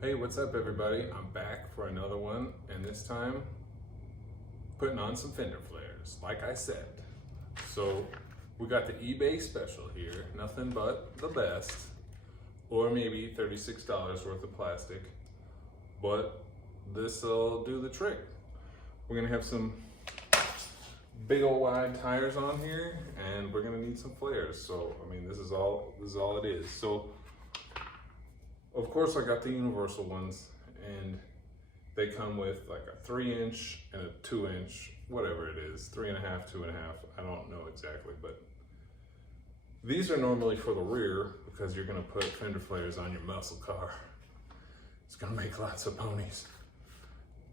Hey, what's up everybody? I'm back for another one, and this time putting on some fender flares, like I said. So we got the eBay special here, nothing but the best, or maybe $36 worth of plastic, but this'll do the trick. We're gonna have some big old wide tires on here, and we're gonna need some flares. So I mean, this is all it is. So of course I got the universal ones, and they come with like a 3-inch and a 2-inch, whatever it is, 3.5, 2.5, I don't know exactly, but these are normally for the rear because you're gonna put fender flares on your muscle car. It's gonna make lots of ponies.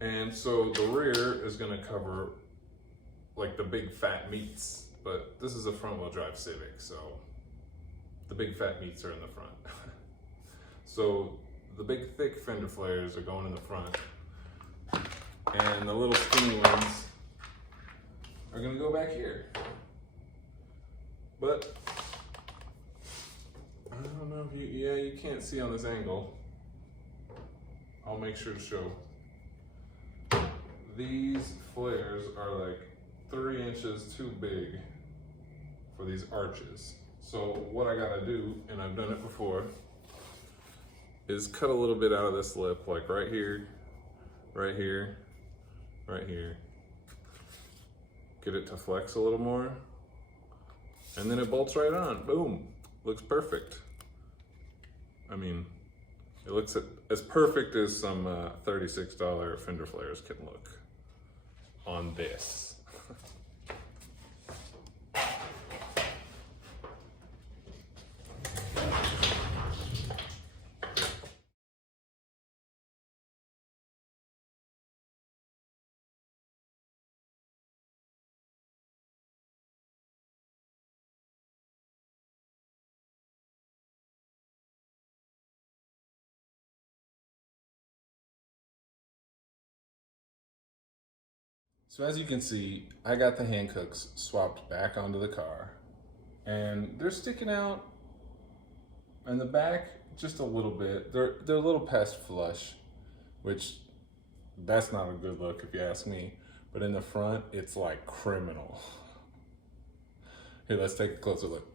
And so the rear is gonna cover like the big fat meats, but this is a front wheel drive Civic, so the big fat meats are in the front. So the big thick fender flares are going in the front, and the little skinny ones are gonna go back here. But I don't know if you can't see on this angle. I'll make sure to show. These flares are like 3 inches too big for these arches. So what I gotta do, and I've done it before, is cut a little bit out of this lip, like right here, right here, right here. Get it to flex a little more, and then it bolts right on. Boom, looks perfect. I mean, it looks as perfect as some $36 fender flares can look on this. So as you can see, I got the hand hooks swapped back onto the car, and they're sticking out in the back just a little bit. They're a little past flush, which that's not a good look if you ask me. But in the front, it's like criminal. Here, let's take a closer look.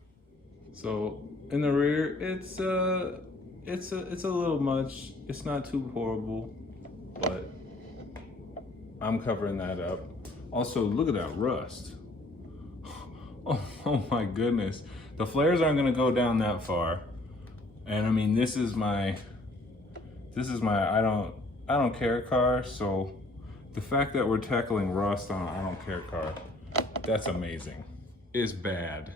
So in the rear, it's a little much. It's not too horrible, but I'm covering that up. Also, look at that rust. Oh my goodness. The flares aren't gonna go down that far. And I mean, this is my I don't care car, so the fact that we're tackling rust on an I don't care car, that's amazing. It's bad.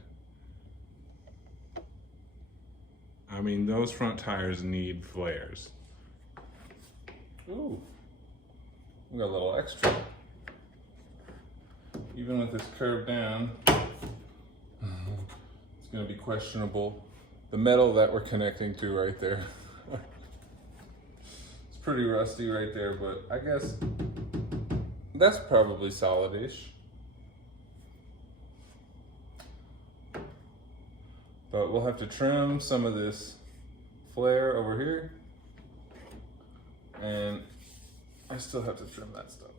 I mean, those front tires need flares. Ooh, we got a little extra. Even with this curved down, it's gonna be questionable. The metal that we're connecting to right there. It's pretty rusty right there, but I guess that's probably solid-ish. But we'll have to trim some of this flare over here, and I still have to trim that stuff.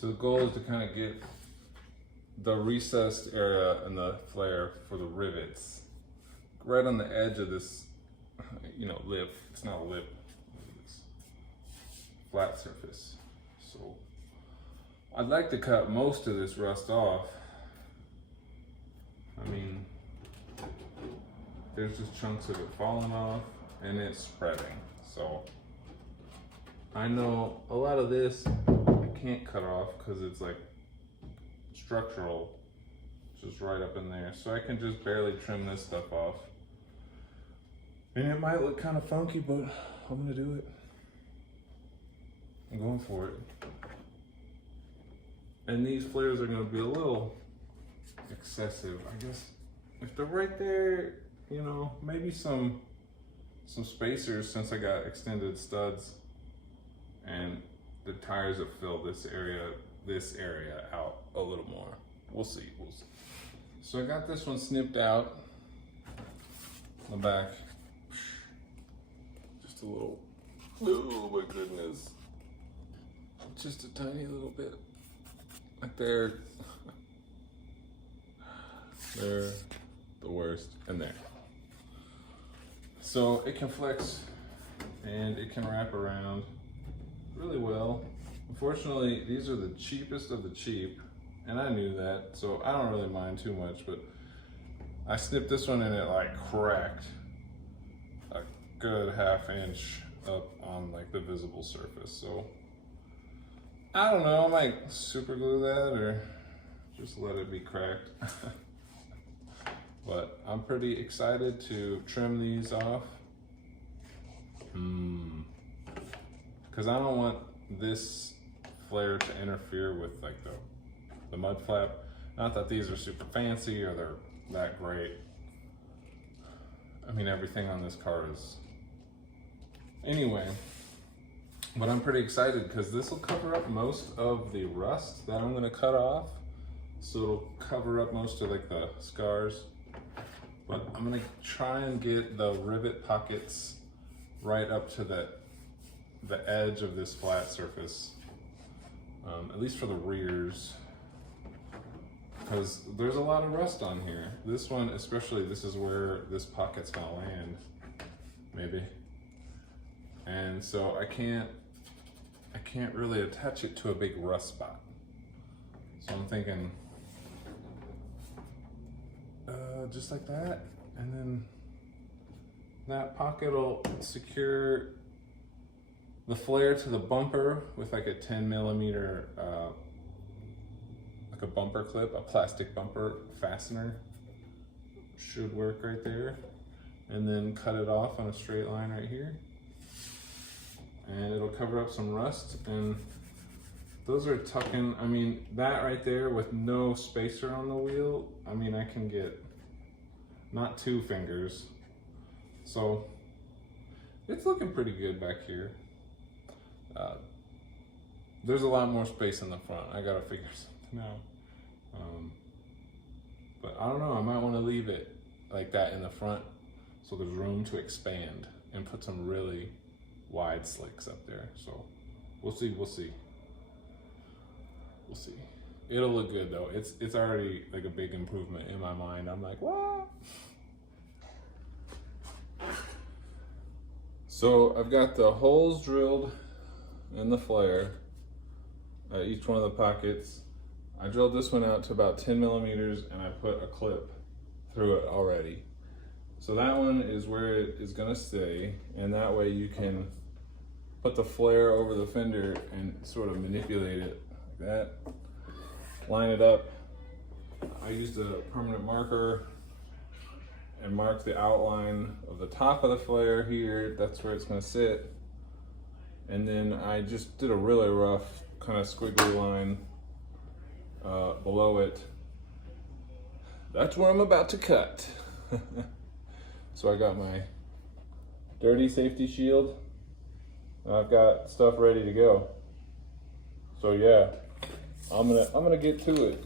So the goal is to kind of get the recessed area in the flare for the rivets right on the edge of this, lip. It's not a lip, it's flat surface. So I'd like to cut most of this rust off. I mean, there's just chunks of it falling off and it's spreading. So I know a lot of this can't cut off because it's like structural, just right up in there. So I can just barely trim this stuff off. And it might look kind of funky, but I'm gonna do it. I'm going for it. And these flares are gonna be a little excessive. I guess if they're right there, you know, maybe some spacers, since I got extended studs, and the tires have filled this area out a little more. We'll see. So I got this one snipped out the back. Just a little, oh my goodness. Just a tiny little bit. Like there. They're the worst. And there. So it can flex and it can wrap around really well. Unfortunately, these are the cheapest of the cheap, and I knew that, so I don't really mind too much, but I snipped this one and it like cracked a good ½ inch up on like the visible surface. So I don't know, I might super glue that or just let it be cracked. But I'm pretty excited to trim these off. Because I don't want this flare to interfere with like the mud flap. Not that these are super fancy or they're that great. I mean, everything on this car is. Anyway, but I'm pretty excited because this will cover up most of the rust that I'm gonna cut off. So it'll cover up most of like the scars. But I'm gonna try and get the rivet pockets right up to the edge of this flat surface, at least for the rears, because there's a lot of rust on here. This one especially, this is where this pocket's gonna land, maybe. And so I can't really attach it to a big rust spot. So I'm thinking, just like that, and then that pocket will secure the flare to the bumper with like a 10mm, like a bumper clip, a plastic bumper fastener should work right there, and then cut it off on a straight line right here, and it'll cover up some rust. And those are tucking, I mean, that right there with no spacer on the wheel, I mean, I can get not 2 fingers. So it's looking pretty good back here. There's a lot more space in the front. I gotta figure something out. But I don't know, I might wanna leave it like that in the front so there's room to expand and put some really wide slicks up there. So we'll see. It'll look good though. It's already like a big improvement in my mind. I'm like, what? So I've got the holes drilled in the flare at each one of the pockets. I drilled this one out to about 10mm and I put a clip through it already. So that one is where it is gonna stay, and that way you can put the flare over the fender and sort of manipulate it like that. Line it up. I used a permanent marker and mark the outline of the top of the flare here. That's where it's gonna sit. And then I just did a really rough kind of squiggly line below it. That's where I'm about to cut. So I got my dirty safety shield. I've got stuff ready to go. So yeah, I'm gonna get to it.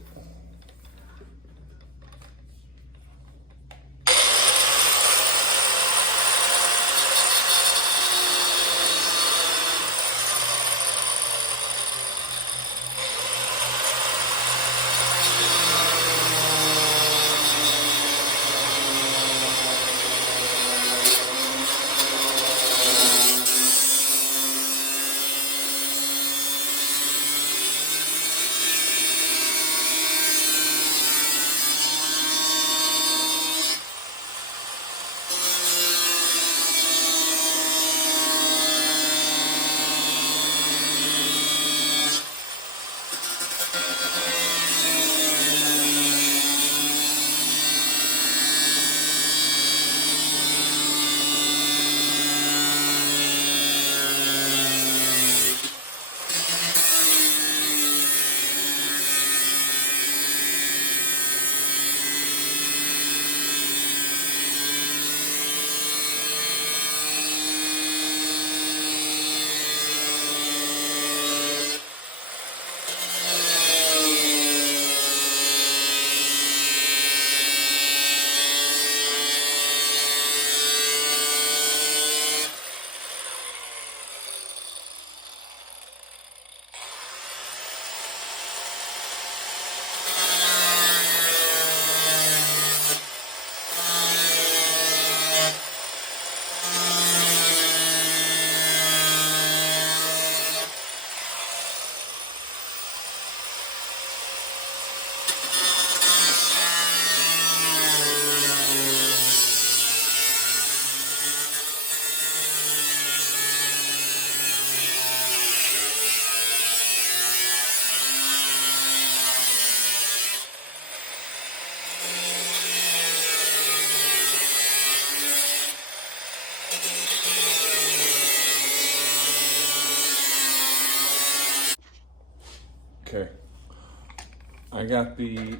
I got the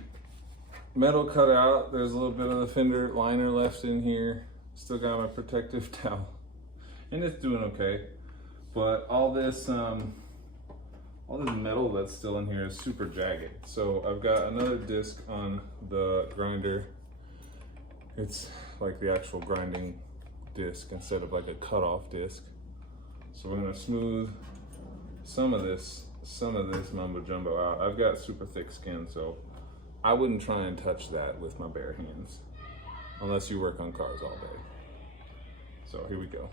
metal cut out. There's a little bit of the fender liner left in here. Still got my protective towel, and it's doing okay. But all this metal that's still in here is super jagged. So I've got another disc on the grinder. It's like the actual grinding disc instead of like a cut-off disc. So we're gonna smooth some of this mumbo jumbo out. I've got super thick skin, so I wouldn't try and touch that with my bare hands unless you work on cars all day. So here we go.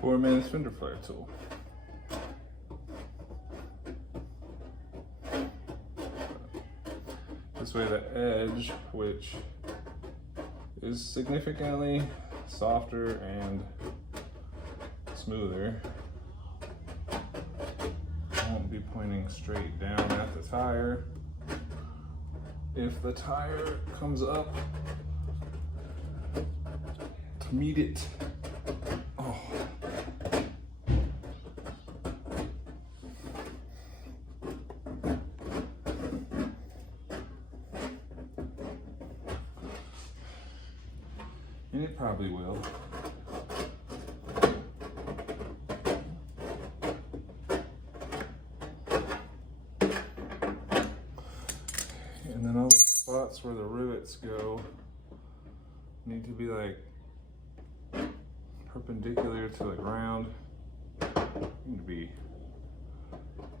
Poor man's fender flare tool. This way the edge, which is significantly softer and smoother, won't be pointing straight down at the tire. If the tire comes up to meet it, oh. And it probably will. And then all the spots where the rivets go need to be like perpendicular to the ground. Need to be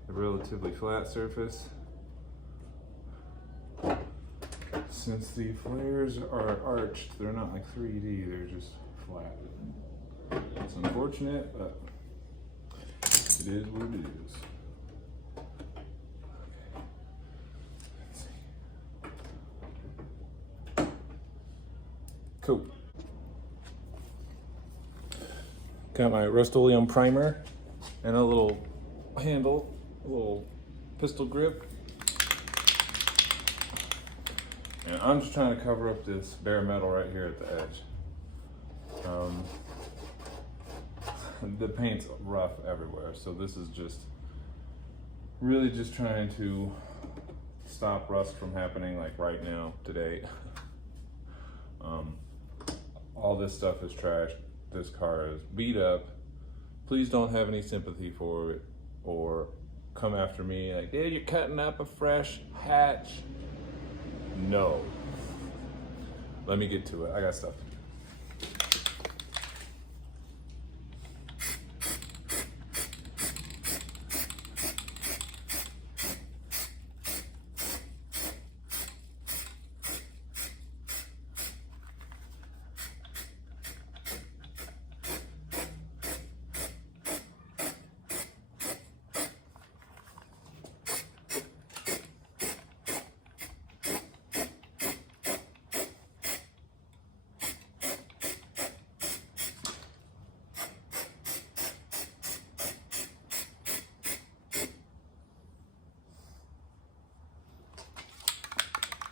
a relatively flat surface. Since the flares are arched, they're not like 3D, they're just flat. It's unfortunate, but it is what it is. Okay. Cool. Got my Rust-Oleum primer and a little handle, a little pistol grip. And I'm just trying to cover up this bare metal right here at the edge. The paint's rough everywhere, so this is just really just trying to stop rust from happening like right now, today. All this stuff is trash. This car is beat up. Please don't have any sympathy for it or come after me like, yeah, you're cutting up a fresh hatch. No. Let me get to it. I got stuff to do.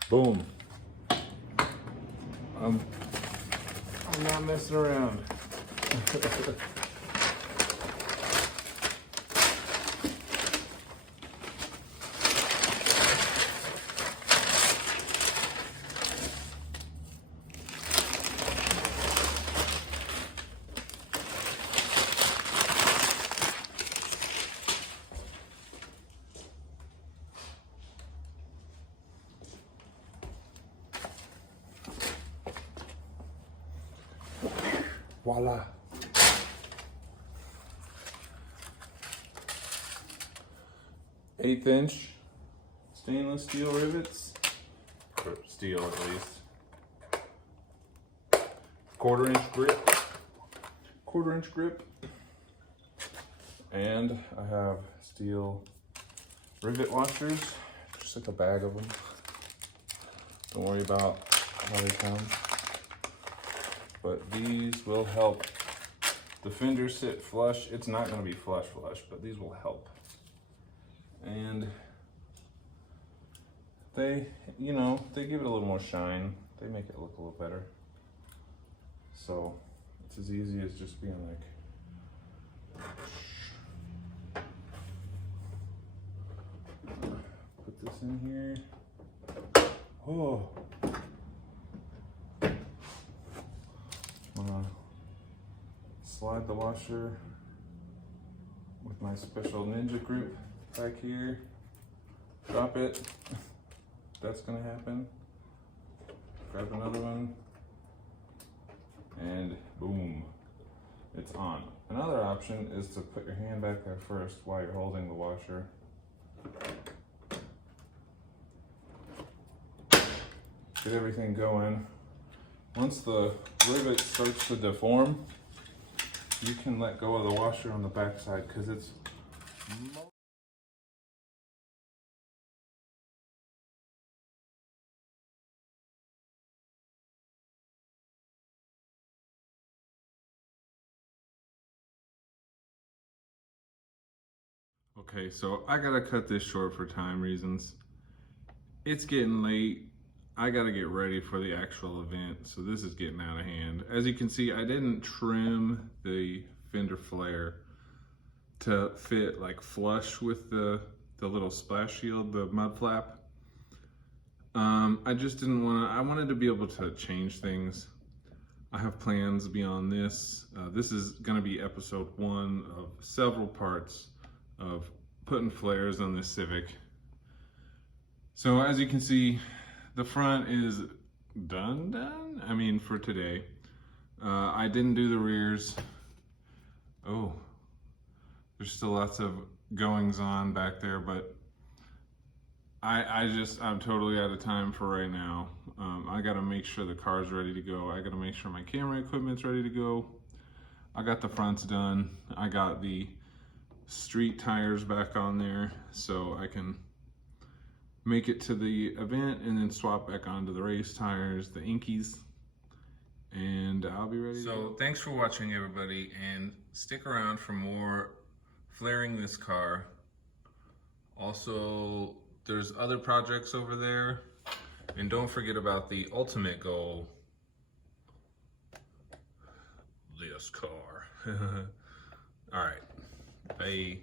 Boom. I'm not messing around. Voila. Eighth-inch stainless steel rivets, or steel at least. Quarter-inch grip, and I have steel rivet washers, just like a bag of them. Don't worry about how they come, but these will help the fender sit flush. It's not going to be flush, but these will help. And they, you know, they give it a little more shine. They make it look a little better. So it's as easy as just being like, put this in here. Oh, slide the washer with my special ninja grip back here. Drop it. That's gonna happen. Grab another one. And boom, it's on. Another option is to put your hand back there first while you're holding the washer. Get everything going. Once the rivet starts to deform, you can let go of the washer on the back side because it's okay, so I gotta cut this short for time reasons. It's getting late. I gotta get ready for the actual event, so this is getting out of hand. As you can see, I didn't trim the fender flare to fit like flush with the little splash shield, the mud flap. I just didn't want to, I wanted to be able to change things. I have plans beyond this. This is gonna be episode 1 of several parts of putting flares on this Civic. So as you can see, the front is done. I mean, for today. I didn't do the rears. Oh, there's still lots of goings on back there, but I'm totally out of time for right now. I gotta make sure the car's ready to go. I gotta make sure my camera equipment's ready to go. I got the fronts done. I got the street tires back on there so I can make it to the event and then swap back onto the race tires, the Inkies, and I'll be ready. So thanks for watching, everybody, and stick around for more flaring this car. Also, there's other projects over there, and don't forget about the ultimate goal, this car. All right, bye.